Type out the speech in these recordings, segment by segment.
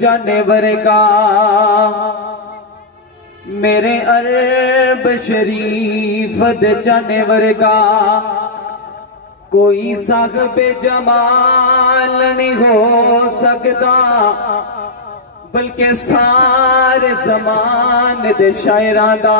جانور کا میرے عرب شریف دے جانور کا کوئی صاحب جمال نہیں ہو سکتا، بلکہ سارے زمان دے شاعراں دا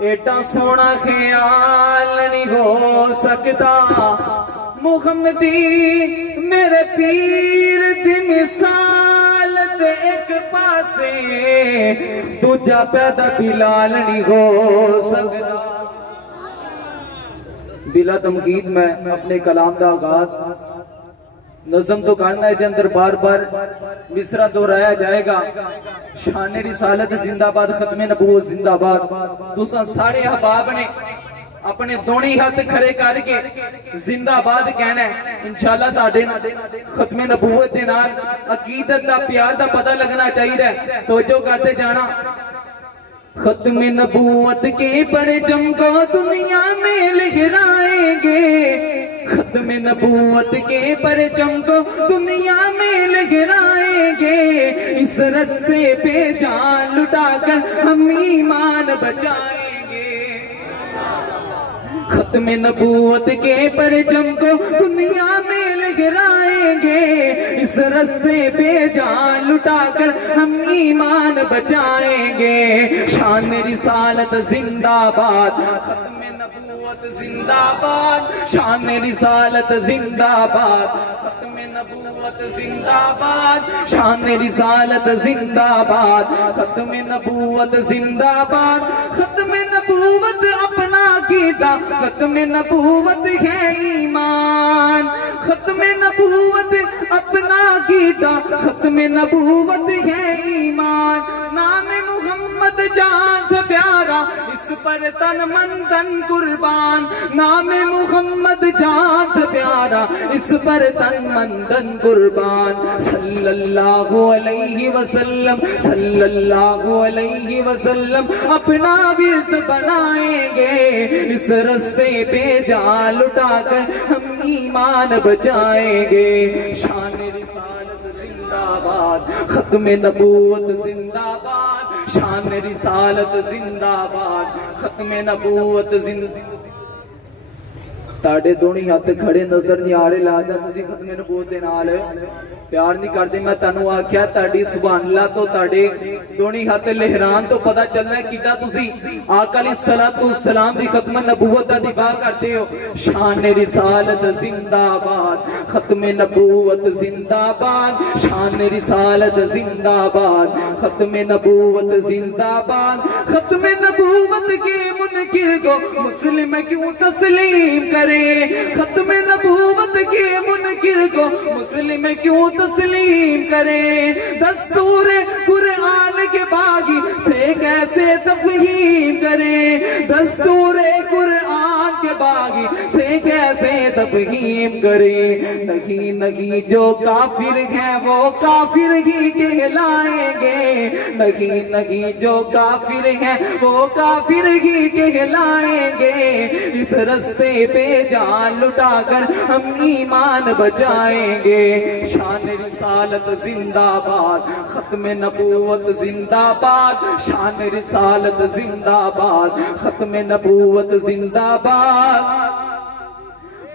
ایڈا سونا خیال نہیں ہو سکتا۔ محمدی میرے پیر دی مثال دے ایک پاسے دوجا پیدا بلال نہیں ہو سکتا۔ بلا تمغید میں اپنے کلام دا آغاز نظم تو کرنا ہے، اندر بار بار مصرع دہرایا جائے گا۔ شان رسالت زندہ باد، ختم نبوت زندہ باد۔ تساں سارے احباب نے اپنے دونی ہاتھ کھڑے کر کے زندہ باد کہنا ہے۔ انشاءاللہ تاڑے ختم نبوت دے نال عقیدت دا پیار دا پتہ لگنا چاہیے، توجہ کرتے جانا۔ ختم نبوت کے پرچم کو دنیا میں لہرائیں گے، ختم نبوت کے پرچم کو دنیا میں لہرائیں گے، اس رستے پہ جان لٹا کر ہم ایمان بچائیں گے۔ ختم نبوت کے پرچم کو دنیا میں لہرائیں گے، اس رستے پہ جان لٹا کر ہم ایمان بچائیں گے۔ شان رسالت زندہ باد، ختم نبوت زندہ باد، شان رسالت زندہ باد، ختم نبوت زندہ باد، شان رسالت زندہ باد، ختم نبوت زندہ باد۔ ختم نبوت اپنا کیتا، ختم نبوت ہے ایمان، ختم نبوت اپنا کیتا، ختم نبوت ہے ایمان۔ نام محمد جان سے پیارا، اس پر تن من تن قربان، نام محمد جان سے پیارا، اس پر تن من تن قربان۔ صلی اللہ علیہ وسلم، صلی اللہ علیہ وسلم اپنا ورد بنائیں گے، اس رستے پہ جان لٹا کر ہم ایمان بچائیں گے۔ شان رسالت زندہ باد، ختم نبوت زندہ باد، شان رسالت زندہ باد، ختم نبوت زندہ۔ تاڑے دونی ہاتھ کھڑے نظر نہیں آڑے لاجا تسی ختم نبوت دے نال پیار نہیں کرتے۔ میں تانوں آکھیا تاڑی سبحان اللہ تو تاڑے دونی ہاتھ لہران تو پتہ چلنا ہے کیڑا تسی آقا علیہ الصلوۃ والسلام دی ختم نبوت دا دفاع کرتے ہو۔ شان رسالت زندہ باد، ختم نبوت زندہ باد، شان رسالت زندہ باد، ختم نبوت زندہ باد۔ ختم نبوت کے منکر کو مسلم کیوں تسلیم کرے، ختم نبوت کے منکر کو مسلم کیوں تسلیم کرے، دستور قرآن کے باغی سے کیسے تفہیم کرے، دستور قرآن کے باغی سے کیسے تفہیم کرے۔ نہیں نہیں جو کافر ہیں وہ کافر ہی کہلائیں گے، نہیں نہیں جو کافر ہیں وہ کافر ہی کہلائیں گے، اس رستے پہ جان لٹا کر ہم ایمان بچائیں گے۔ شان رسالت زندہ باد، ختم نبوت زندہ باد، شان رسالت زندہ باد، ختم نبوت زندہ باد۔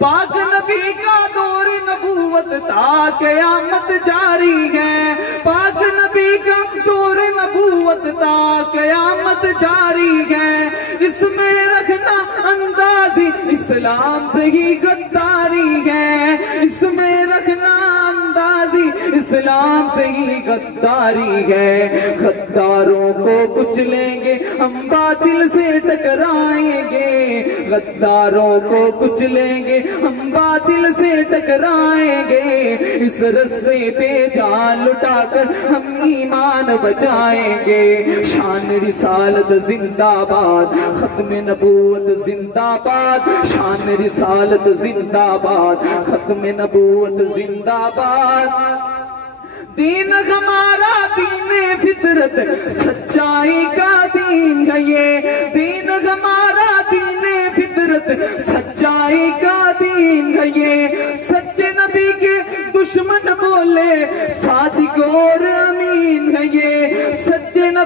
پاک نبی کا دور نبوت تا قیامت جاری ہے، پاک نبی کا دور نبوت تا قیامت جاری ہے، اس میں رکھنا اندازی اسلام سے ہی غداری ہے، اس میں رکھنا اندازی اسلام سے ہی غداری ہے۔ غداروں کو کچلیں گے ہم باطل سے ٹکرائیں گے، غداروں کو کچلیں گے ہم باطل سے ٹکرائیں گے، اس رستے پہ جان لٹا کر ہم ایمان بچائیں گے۔ شان رسالت زندہ باد، ختم نبوت زندہ باد، شان رسالت زندہ باد، ختم نبوت زندہ باد۔ دین ہمارا دین فطرت سچائی کا دین ہے، یہ دین ہمارا دین فطرت سچائی کا دین ہے، یہ سچے نبی کے دشمن بولے صادق اور امین